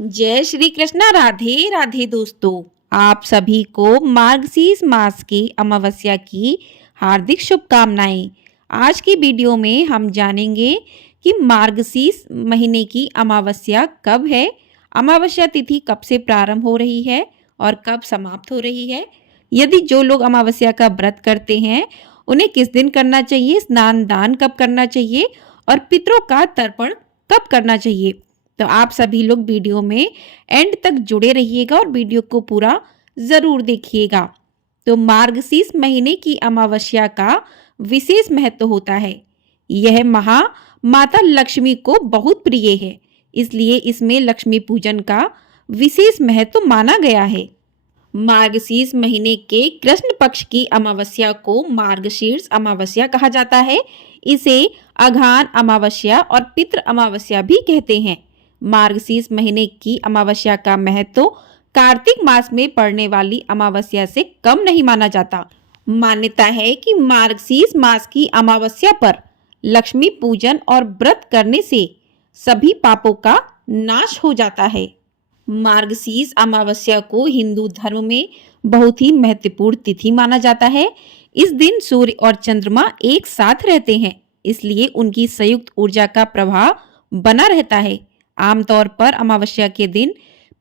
जय श्री कृष्णा। राधे राधे दोस्तों, आप सभी को मार्गशीर्ष मास की अमावस्या की हार्दिक शुभकामनाएं। आज की वीडियो में हम जानेंगे कि मार्गशीर्ष महीने की अमावस्या कब है, अमावस्या तिथि कब से प्रारंभ हो रही है और कब समाप्त हो रही है। यदि जो लोग अमावस्या का व्रत करते हैं उन्हें किस दिन करना चाहिए, स्नान दान कब करना चाहिए और पितरों का तर्पण कब करना चाहिए। तो आप सभी लोग वीडियो में एंड तक जुड़े रहिएगा और वीडियो को पूरा ज़रूर देखिएगा। तो मार्गशीर्ष महीने की अमावस्या का विशेष महत्व होता है। यह महा माता लक्ष्मी को बहुत प्रिय है, इसलिए इसमें लक्ष्मी पूजन का विशेष महत्व माना गया है। मार्गशीर्ष महीने के कृष्ण पक्ष की अमावस्या को मार्गशीर्ष अमावस्या कहा जाता है। इसे अघान अमावस्या और पितृ अमावस्या भी कहते हैं। मार्गशीर्ष महीने की अमावस्या का महत्व कार्तिक मास में पड़ने वाली अमावस्या से कम नहीं माना जाता। मान्यता है कि मार्गशीर्ष मास की अमावस्या पर लक्ष्मी पूजन और व्रत करने से सभी पापों का नाश हो जाता है। मार्गशीर्ष अमावस्या को हिंदू धर्म में बहुत ही महत्वपूर्ण तिथि माना जाता है। इस दिन सूर्य और चंद्रमा एक साथ रहते हैं, इसलिए उनकी संयुक्त ऊर्जा का प्रभाव बना रहता है। आमतौर पर अमावस्या के दिन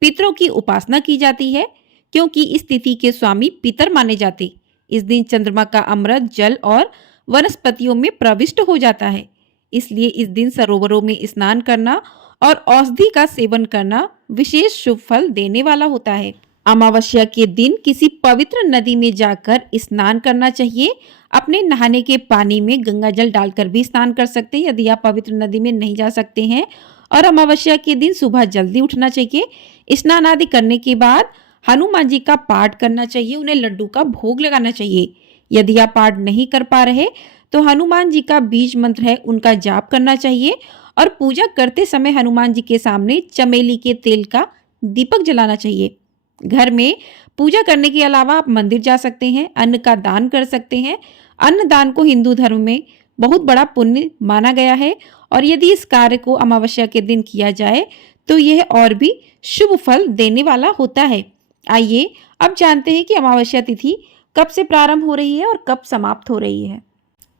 पितरों की उपासना की जाती है, क्योंकि इस तिथि के स्वामी पितर माने जाते। इस दिन चंद्रमा का अमृत जल और वनस्पतियों में प्रविष्ट हो जाता है, इसलिए इस दिन सरोवरों में स्नान करना और औषधि का सेवन करना विशेष शुभ फल देने वाला होता है। अमावस्या के दिन किसी पवित्र नदी में जाकर स्नान करना चाहिए। अपने नहाने के पानी में गंगा जल डालकर भी स्नान कर सकते हैं यदि आप पवित्र नदी में नहीं जा सकते हैं। और अमावस्या के दिन सुबह जल्दी उठना चाहिए। स्नान आदि करने के बाद हनुमान जी का पाठ करना चाहिए, उन्हें लड्डू का भोग लगाना चाहिए। यदि आप पाठ नहीं कर पा रहे तो हनुमान जी का बीज मंत्र है उनका जाप करना चाहिए और पूजा करते समय हनुमान जी के सामने चमेली के तेल का दीपक जलाना चाहिए। घर में पूजा करने के अलावा आप मंदिर जा सकते हैं, अन्न का दान कर सकते हैं। अन्न दान को हिंदू धर्म में बहुत बड़ा पुण्य माना गया है और यदि इस कार्य को अमावस्या के दिन किया जाए तो यह और भी शुभ फल देने वाला होता है। आइए अब जानते हैं कि अमावस्या तिथि कब से प्रारंभ हो रही है और कब समाप्त हो रही है।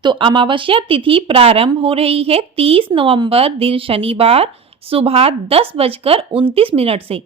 तो अमावस्या तिथि प्रारंभ हो रही है 30 नवंबर दिन शनिवार सुबह 10:29 से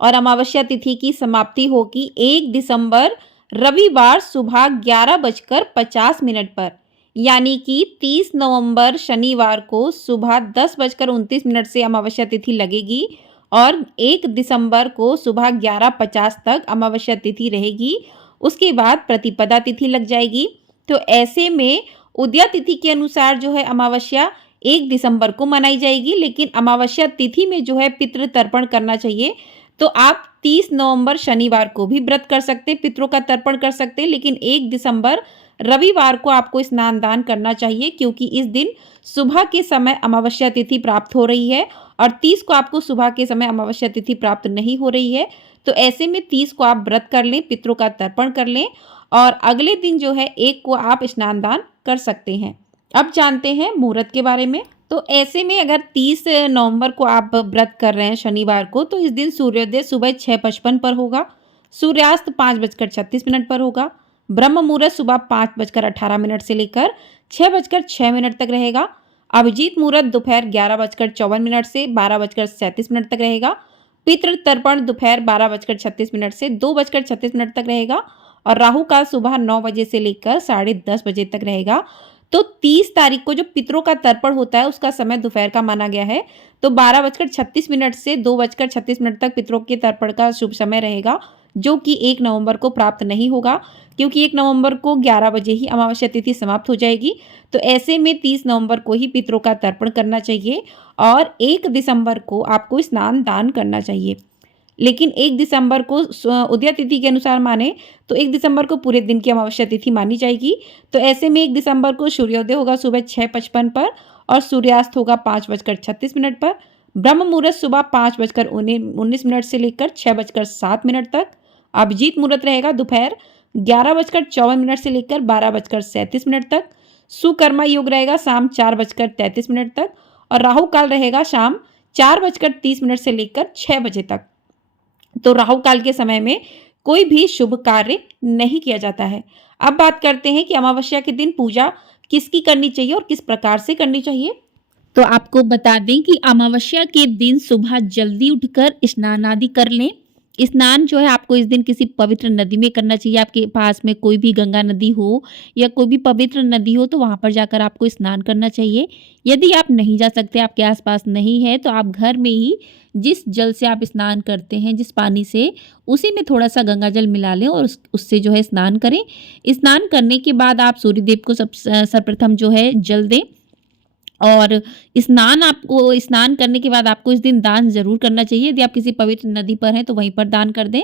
और अमावस्या तिथि की समाप्ति होगी 1 दिसंबर रविवार सुबह 11:50 पर। यानी कि 30 नवंबर शनिवार को सुबह 10:29 से अमावस्या तिथि लगेगी और 1 दिसंबर को सुबह 11:50 तक अमावस्या तिथि रहेगी। उसके बाद प्रतिपदा तिथि लग जाएगी। तो ऐसे में उदया तिथि के अनुसार जो है अमावस्या 1 दिसंबर को मनाई जाएगी, लेकिन अमावस्या तिथि में जो है पितृ तर्पण करना चाहिए। तो आप 30 नवंबर शनिवार को भी व्रत कर सकते, पितरों का तर्पण कर सकते, लेकिन 1 दिसंबर रविवार को आपको स्नान दान करना चाहिए, क्योंकि इस दिन सुबह के समय अमावस्या तिथि प्राप्त हो रही है और 30 को आपको सुबह के समय अमावस्या तिथि प्राप्त नहीं हो रही है। तो ऐसे में 30 को आप व्रत कर लें, पितरों का तर्पण कर लें और अगले दिन जो है 1 को आप स्नान दान कर सकते हैं। अब जानते हैं मुहूर्त के बारे में। तो ऐसे में अगर 30 नवंबर को आप व्रत कर रहे हैं शनिवार को, तो इस दिन सूर्योदय सुबह 6:55 पर होगा, सूर्यास्त 5:36 पर होगा, ब्रह्म मुहूर्त सुबह 5:18 से लेकर 6:06 तक रहेगा, अभिजीत मुहूर्त दोपहर 11:54 से 12:37 तक रहेगा, पितृ तर्पण दोपहर 12:36 से 2:36 तक रहेगा और राहु काल सुबह 9 बजे से लेकर 10:30 बजे तक रहेगा। तो 30 तारीख को जो पितरों का तर्पण होता है उसका समय दोपहर का माना गया है। तो 12:36 से 2:36 तक पितरों के तर्पण का शुभ समय रहेगा, जो कि 1 नवंबर को प्राप्त नहीं होगा, क्योंकि 1 नवंबर को 11 बजे ही अमावस्या तिथि समाप्त हो जाएगी। तो ऐसे में 30 नवंबर को ही पितरों का तर्पण करना चाहिए और 1 दिसंबर को आपको स्नान दान करना चाहिए। लेकिन 1 दिसंबर को उदया तिथि के अनुसार माने तो 1 दिसंबर को पूरे दिन की अमावस्या तिथि मानी जाएगी। तो ऐसे में 1 दिसंबर को सूर्योदय होगा सुबह 6:55 पर और सूर्यास्त होगा 5:36 पर। ब्रह्म मुहूर्त सुबह 5:19 से लेकर 6:07 तक। अभिजीत मुहूर्त रहेगा दोपहर 11:54 से लेकर 12:37 तक। सुकर्मा योग रहेगा शाम 4:33 तक और राहु काल रहेगा शाम 4:30 से लेकर 6 बजे तक। तो राहु काल के समय में कोई भी शुभ कार्य नहीं किया जाता है। अब बात करते हैं कि अमावस्या के दिन पूजा किसकी करनी चाहिए और किस प्रकार से करनी चाहिए। तो आपको बता दें कि अमावस्या के दिन सुबह जल्दी उठकर स्नान आदि कर लें। स्नान जो है आपको इस दिन किसी पवित्र नदी में करना चाहिए। आपके पास में कोई भी गंगा नदी हो या कोई भी पवित्र नदी हो तो वहाँ पर जाकर आपको स्नान करना चाहिए। यदि आप नहीं जा सकते, आपके आसपास नहीं है, तो आप घर में ही जिस जल से आप स्नान करते हैं, जिस पानी से, उसी में थोड़ा सा गंगा जल मिला लें और उससे जो है स्नान करें। स्नान करने के बाद आप सूर्यदेव को सर्वप्रथम जो है जल दें और स्नान करने के बाद आपको इस दिन दान ज़रूर करना चाहिए। यदि आप किसी पवित्र नदी पर हैं तो वहीं पर दान कर दें,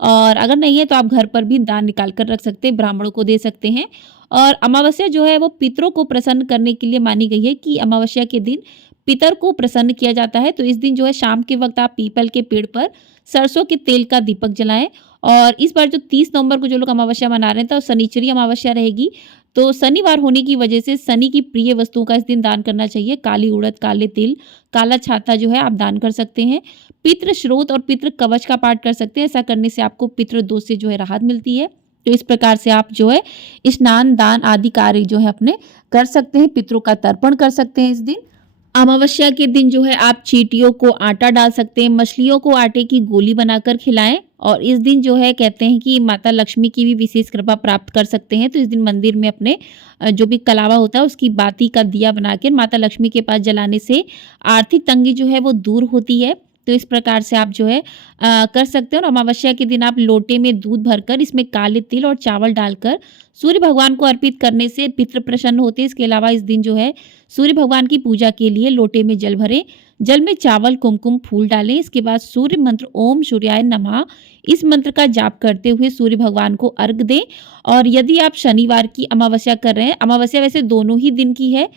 और अगर नहीं है तो आप घर पर भी दान निकाल कर रख सकते हैं, ब्राह्मणों को दे सकते हैं। और अमावस्या जो है वो पितरों को प्रसन्न करने के लिए मानी गई है कि अमावस्या के दिन पितर को प्रसन्न किया जाता है। तो इस दिन जो है शाम के वक्त आप पीपल के पेड़ पर सरसों के तेल का दीपक जलाएं। और इस बार जो 30 नवंबर को जो लोग अमावस्या मना रहे हैं तो शनिचरी अमावस्या रहेगी, तो शनिवार होने की वजह से शनि की प्रिय वस्तुओं का इस दिन दान करना चाहिए। काली उड़द, काले तिल, काला छाता जो है आप दान कर सकते हैं। पितृ स्रोत और पितृ कवच का पाठ कर सकते हैं। ऐसा करने से आपको पितृ दोष से जो है राहत मिलती है। तो इस प्रकार से आप जो है स्नान, दान आदि कार्य जो है अपने कर सकते हैं। पितरों का तर्पण कर सकते हैं इस दिन। अमावस्या के दिन जो है आप चींटियों को आटा डाल सकते हैं, मछलियों को आटे की गोली बनाकर खिलाएं। और इस दिन जो है कहते हैं कि माता लक्ष्मी की भी विशेष कृपा प्राप्त कर सकते हैं। तो इस दिन मंदिर में अपने जो भी कलावा होता है उसकी बाती का दिया बनाकर माता लक्ष्मी के पास जलाने से आर्थिक तंगी जो है वो दूर होती है। तो इस प्रकार से आप जो है कर सकते हैं। और अमावस्या के दिन आप लोटे में दूध भरकर इसमें काले तिल और चावल डालकर सूर्य भगवान को अर्पित करने से पितृ प्रसन्न होते हैं। इसके अलावा इस दिन जो है सूर्य भगवान की पूजा के लिए लोटे में जल भरें, जल में चावल, कुमकुम, फूल डालें। इसके बाद सूर्य मंत्र ओम सूर्याय नमः इस मंत्र का जाप करते हुए सूर्य भगवान को अर्घ दें। और यदि आप शनिवार की अमावस्या कर रहे हैं, अमावस्या वैसे दोनों ही दिन की है,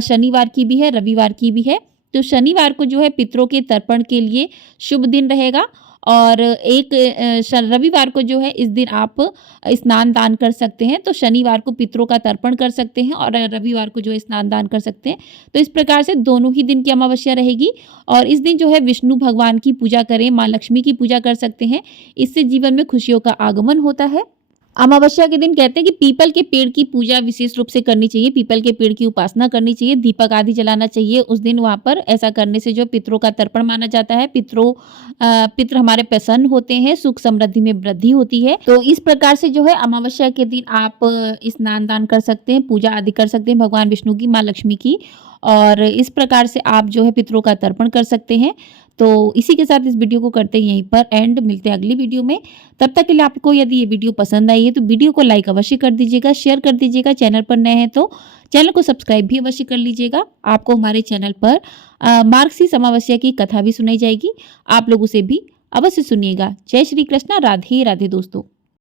शनिवार की भी है, रविवार की भी है। तो शनिवार को जो है पितरों के तर्पण के लिए शुभ दिन रहेगा। और रविवार को जो है इस दिन आप स्नान दान कर सकते हैं। तो शनिवार को पितरों का तर्पण कर सकते हैं और रविवार को जो है स्नान दान कर सकते हैं। तो इस प्रकार से दोनों ही दिन की अमावस्या रहेगी। और इस दिन जो है विष्णु भगवान की पूजा करें, माँ लक्ष्मी की पूजा कर सकते हैं। इससे जीवन में खुशियों का आगमन होता है। अमावस्या के दिन कहते हैं कि पीपल के पेड़ की पूजा विशेष रूप से करनी चाहिए, पीपल के पेड़ की उपासना करनी चाहिए, दीपक आदि जलाना चाहिए उस दिन वहाँ पर। ऐसा करने से जो पितरों का तर्पण माना जाता है, पितृ हमारे प्रसन्न होते हैं, सुख समृद्धि में वृद्धि होती है। तो इस प्रकार से जो है अमावस्या के दिन आप स्नान दान कर सकते हैं, पूजा आदि कर सकते हैं भगवान विष्णु की, माँ लक्ष्मी की। और इस प्रकार से आप जो है पितरों का तर्पण कर सकते हैं। तो इसी के साथ इस वीडियो को करते हैं यहीं पर एंड। मिलते हैं अगली वीडियो में। तब तक के लिए आपको यदि ये वीडियो पसंद आई है तो वीडियो को लाइक अवश्य कर दीजिएगा, शेयर कर दीजिएगा। चैनल पर नए हैं तो चैनल को सब्सक्राइब भी अवश्य कर लीजिएगा। आपको हमारे चैनल पर मार्गशीर्ष अमावस्या की कथा भी सुनाई जाएगी, आप लोग उसे भी अवश्य सुनिएगा। जय श्री कृष्णा, राधे राधे दोस्तों।